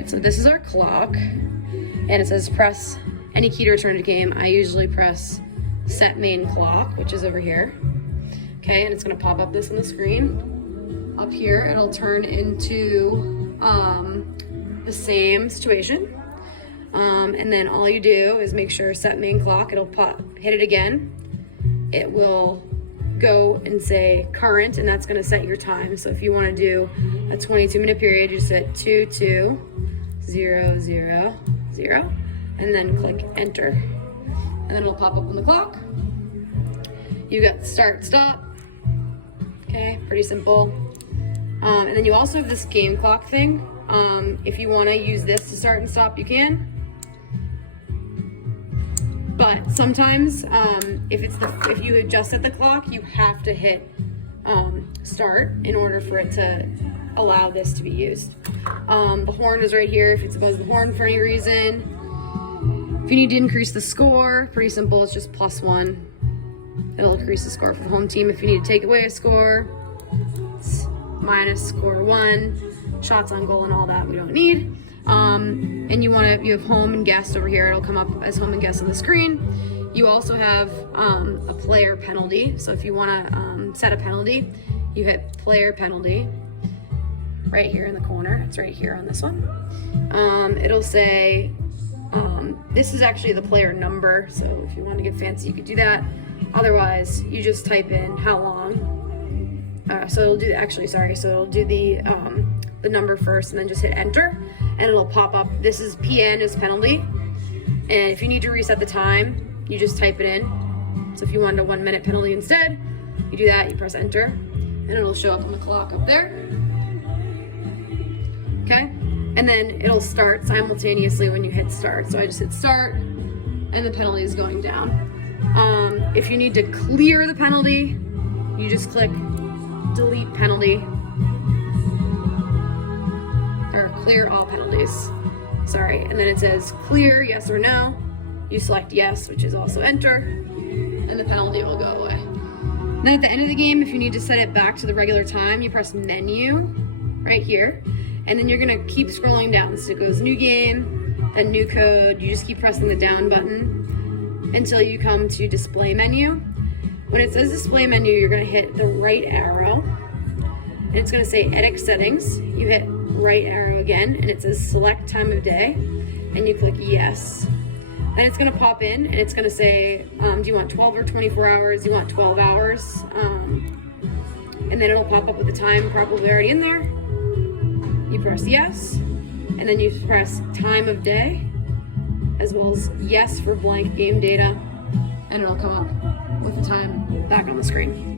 right, so this is our clock, and it says press any key to return to game. I usually press set main clock, which is over here. Okay, and it's gonna pop up this on the screen. Up here, it'll turn into the same situation. And then all you do is make sure set main clock, it'll hit it again. It will go and say current, and that's gonna set your time. So if you wanna do a 22-minute period, you just hit 22:000, and then click enter. And then it'll pop up on the clock. You got start, stop. Okay, pretty simple. And then you also have this game clock thing. If you wanna use this to start and stop, you can. But sometimes, if you adjust at the clock, you have to hit start in order for it to allow this to be used. The horn is right here if it's above the horn for any reason. If you need to increase the score, pretty simple, it's just +1. It'll increase the score for the home team. If you need to take away a score, it's minus score 1, shots on goal and all that we don't need. And you have home and guest over here. It'll come up as home and guest on the screen. You also have a player penalty. So if you want to set a penalty, you hit player penalty right here in the corner. It's right here on this one. It'll say, this is actually the player number. So if you want to get fancy, you could do that. Otherwise, you just type in how long. So it'll do, so it'll do the number first and then just hit enter. And it'll pop up, this is PN is penalty. And if you need to reset the time, you just type it in. So if you wanted a 1-minute penalty instead, you do that, you press enter, and it'll show up on the clock up there. Okay, and then it'll start simultaneously when you hit start. So I just hit start, and the penalty is going down. If you need to clear the penalty, you just click delete penalty, or clear all penalties, sorry. And then it says clear, yes or no. You select yes, which is also enter, and the penalty will go away. Then at the end of the game, if you need to set it back to the regular time, you press menu right here, and then you're gonna keep scrolling down. So it goes new game, then new code. You just keep pressing the down button until you come to display menu. When it says display menu, you're gonna hit the right arrow, and it's gonna say edit settings. You hit right arrow again, and it says select time of day, and you click yes. Then it's gonna pop in, and it's gonna say, do you want 12 or 24 hours? You want 12 hours. And then it'll pop up with the time probably already in there. You press yes, and then you press time of day, as well as yes for blank game data, and it'll come up with the time back on the screen.